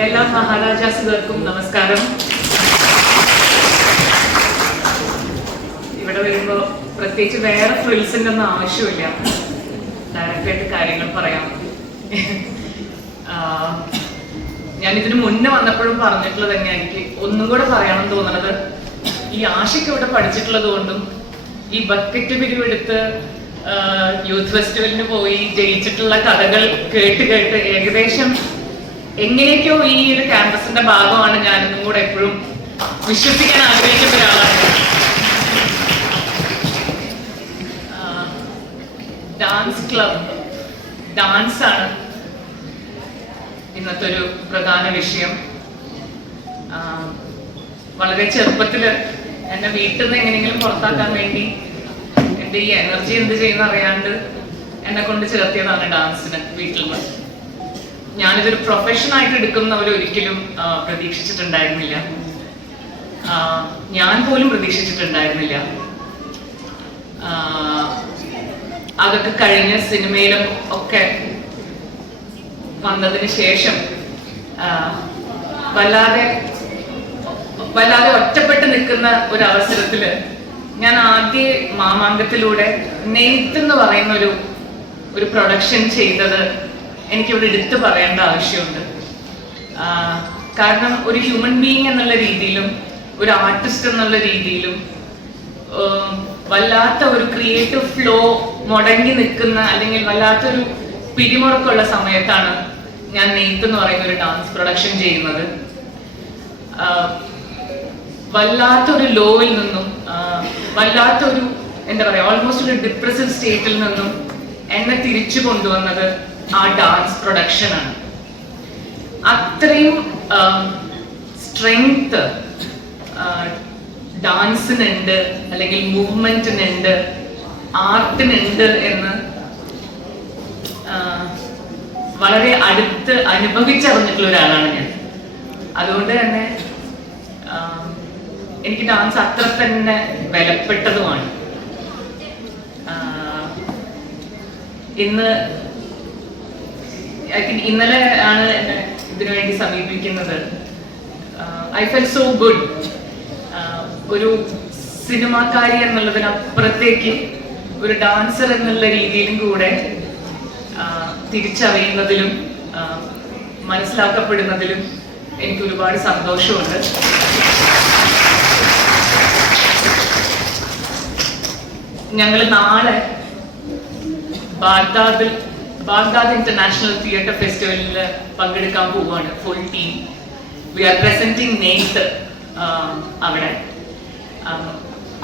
എല്ലാ മഹാരാജാസുകൾക്കും നമസ്കാരം. ഇവിടെ വരുമ്പോൾ പ്രത്യേകിച്ച് വേറെ ഫ്രിൽസിന്റെ ഒന്നും ആവശ്യമില്ല, ഡയറക്റ്റായിട്ട് കാര്യങ്ങൾ പറയാം. ഞാൻ ഇതിന് മുന്നേ വന്നപ്പോഴും പറഞ്ഞിട്ടുള്ളത് തന്നെ, എനിക്ക് ഒന്നും കൂടെ പറയണം തോന്നുന്നത്, ഈ ആഷിക്ക് ഇവിടെ പഠിച്ചിട്ടുള്ളത് കൊണ്ടും ഈ ബക്കറ്റ് പിരിവെടുത്ത് യൂത്ത് ഫെസ്റ്റിവലിന് പോയി ജയിച്ചിട്ടുള്ള കഥകൾ കേട്ട് കേട്ട് ഏകദേശം എങ്ങനെയൊക്കെയോ ഈ ഒരു ക്യാമ്പസിന്റെ ഭാഗമാണ് ഞാനിന്നും കൂടെ എപ്പോഴും വിശ്വസിക്കാൻ ആഗ്രഹിക്കുന്ന ഒരാളാണ്. ഡാൻസ് ക്ലബ്, ഡാൻസ് ആണ് ഇന്നത്തെ ഒരു പ്രധാന വിഷയം. വളരെ ചെറുപ്പത്തില് എന്നെ വീട്ടിൽ നിന്ന് എങ്ങനെയെങ്കിലും പുറത്താക്കാൻ വേണ്ടി എന്റെ ഈ എനർജി എന്ത് ചെയ്യുന്ന അറിയാണ്ട് എന്നെ കൊണ്ട് ചേർത്തിയതാണ് ഡാൻസിന് വീട്ടിൽ നിന്ന്. ഞാനിതൊരു പ്രൊഫഷനായിട്ട് എടുക്കുന്നവരൊരിക്കലും പ്രതീക്ഷിച്ചിട്ടുണ്ടായിരുന്നില്ല, ഞാൻ പോലും പ്രതീക്ഷിച്ചിട്ടുണ്ടായിരുന്നില്ല. അതൊക്കെ കഴിഞ്ഞ് സിനിമയിലും ഒക്കെ വന്നതിന് ശേഷം വല്ലാതെ ഒറ്റപ്പെട്ട് നിൽക്കുന്ന ഒരു അവസരത്തില് ഞാൻ ആദ്യ മാമാങ്കത്തിലൂടെ നെയ്ത്ത് എന്ന് പറയുന്ന ഒരു പ്രൊഡക്ഷൻ ചെയ്തത് എനിക്കിവിടെ എടുത്തു പറയേണ്ട ആവശ്യമുണ്ട്. കാരണം ഒരു ഹ്യൂമൻ ബീയിങ് എന്നുള്ള രീതിയിലും ഒരു ആർട്ടിസ്റ്റ് എന്നുള്ള രീതിയിലും വല്ലാത്ത ഒരു ക്രിയേറ്റീവ് ഫ്ലോ മുടങ്ങി നിൽക്കുന്ന, അല്ലെങ്കിൽ വല്ലാത്തൊരു പിരിമുറുക്കമുള്ള സമയത്താണ് ഞാൻ നെയ്ത്ത് എന്ന് പറയുന്ന ഒരു ഡാൻസ് പ്രൊഡക്ഷൻ ചെയ്യുന്നത്. വല്ലാത്തൊരു ലോയിൽ നിന്നും വല്ലാത്തൊരു എന്താ പറയാ, ഓൾമോസ്റ്റ് ഒരു ഡിപ്രസീവ് സ്റ്റേറ്റിൽ നിന്നും എന്നെ തിരിച്ചു കൊണ്ടുവന്നത് ആ ഡാൻസ് പ്രൊഡക്ഷനാണ്. അത്രയും സ്ട്രെങ്ത് ഡാൻസിനുണ്ട്, അല്ലെങ്കിൽ മൂവ്മെന്റിനുണ്ട്, ആർട്ടിനുണ്ട് എന്ന് വളരെ അടുത്ത് അനുഭവിച്ചറിഞ്ഞിട്ടുള്ള ഒരാളാണ് ഞാൻ. അതുകൊണ്ട് തന്നെ എനിക്ക് ഡാൻസ് അത്ര തന്നെ വിലപ്പെട്ടതുമാണ്. ഇന്നലെ ആണ് എന്നെ ഇതിനു വേണ്ടി സമീപിക്കുന്നത്. I felt so good. ഒരു സിനിമാക്കാരി എന്നുള്ളതിനപ്പുറത്തേക്ക് ഒരു ഡാൻസർ എന്നുള്ള രീതിയിലും കൂടെ തിരിച്ചറിയുന്നതിലും മനസ്സിലാക്കപ്പെടുന്നതിലും എനിക്ക് ഒരുപാട് സന്തോഷമുണ്ട്. ഞങ്ങൾ നാളെ ബാഗ്ദാദ് ഇന്റർനാഷണൽ തിയേറ്റർ ഫെസ്റ്റിവലിൽ പങ്കെടുക്കാൻ പോവുകയാണ്. Full team we are presenting Neythu.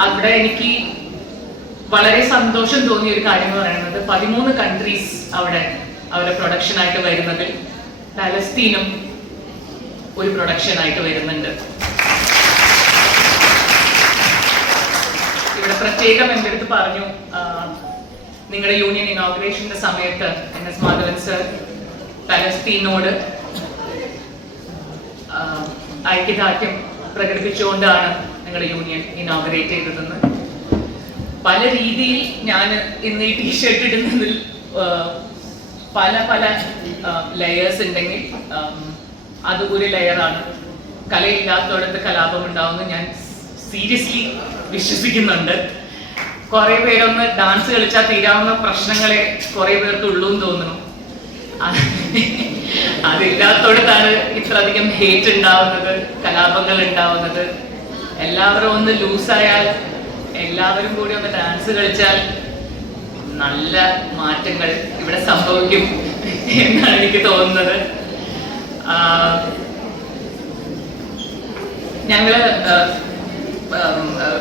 അവിടെ എനിക്ക് വളരെ സന്തോഷം തോന്നിയ ഒരു കാര്യം എന്ന് പറയുന്നത് 13 കൺട്രീസ് അവിടെ അവരുടെ പ്രൊഡക്ഷനായിട്ട് വരുന്നതിൽ പാലസ്തീനും ഒരു പ്രൊഡക്ഷനായിട്ട് വരുന്നുണ്ട്. ഇവിടെ പ്രത്യേകം എൻ്റെ അടുത്ത് പറഞ്ഞു, നിങ്ങളുടെ യൂണിയൻ ഇനോഗ്രേഷന്റെ സമയത്ത് NS മാധവൻ സർ പലസ്തീനോട് ഐക്യദാർഢ്യം പ്രകടിപ്പിച്ചുകൊണ്ടാണ് നിങ്ങളുടെ യൂണിയൻ ഇനോഗ്രേറ്റ് ചെയ്തതെന്ന്. പല രീതിയിൽ ഞാൻ ഇന്ന് ഈ ടീഷർട്ട് ഇടുന്നതിൽ പല പല ലെയേഴ്സ് ഉണ്ടെങ്കിൽ അത് ഒരു ലെയറാണ്. കലയില്ലാത്തടത്ത് കലാപം ഉണ്ടാവുമെന്ന് ഞാൻ സീരിയസ്ലി വിശ്വസിക്കുന്നുണ്ട്. കുറെ പേരൊന്ന് ഡാൻസ് കളിച്ചാൽ തീരാവുന്ന പ്രശ്നങ്ങളെ കുറെ പേർക്ക് ഉള്ളൂ എന്ന് തോന്നുന്നു. അതില്ലാത്തടത്താണ് ഇത്രയധികം ഹേറ്റ് ഉണ്ടാവുന്നത്, കലാപങ്ങൾ ഉണ്ടാവുന്നത്. എല്ലാവരും ഒന്ന് ലൂസായാൽ, എല്ലാവരും കൂടി ഒന്ന് ഡാൻസ് കളിച്ചാൽ നല്ല മാറ്റങ്ങൾ ഇവിടെ സംഭവിക്കും എന്നാണ് എനിക്ക് തോന്നുന്നത്. ഞങ്ങള്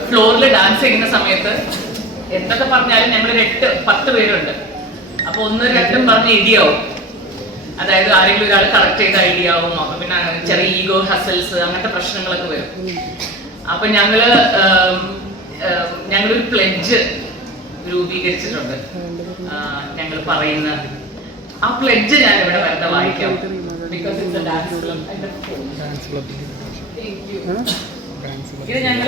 ഫ്ലോറിൽ ഡാൻസ് ചെയ്യുന്ന സമയത്ത് എന്തൊക്കെ പറഞ്ഞാലും ഞങ്ങളൊരു 8-10 പേരുണ്ട്. അപ്പൊ 1-2 പറഞ്ഞ് ഇടിയാവും. അതായത് ആരെങ്കിലും ഒരാൾ കറക്റ്റ് ചെയ്ത ഐഡിയ ആവും. അപ്പൊ പിന്നെ ചെറിയ ഈഗോ ഹസൽസ് അങ്ങനത്തെ പ്രശ്നങ്ങളൊക്കെ വരും. അപ്പൊ ഞങ്ങളൊരു പ്ലെഡ്ജ് രൂപീകരിച്ചിട്ടുണ്ട്. ഞങ്ങൾ പറയുന്ന ആ പ്ലെഡ്ജ് ഞാൻ ഇവിടെ വെറുതെ വായിക്കാം. Because it's A dance club. ഇത് ഞങ്ങൾ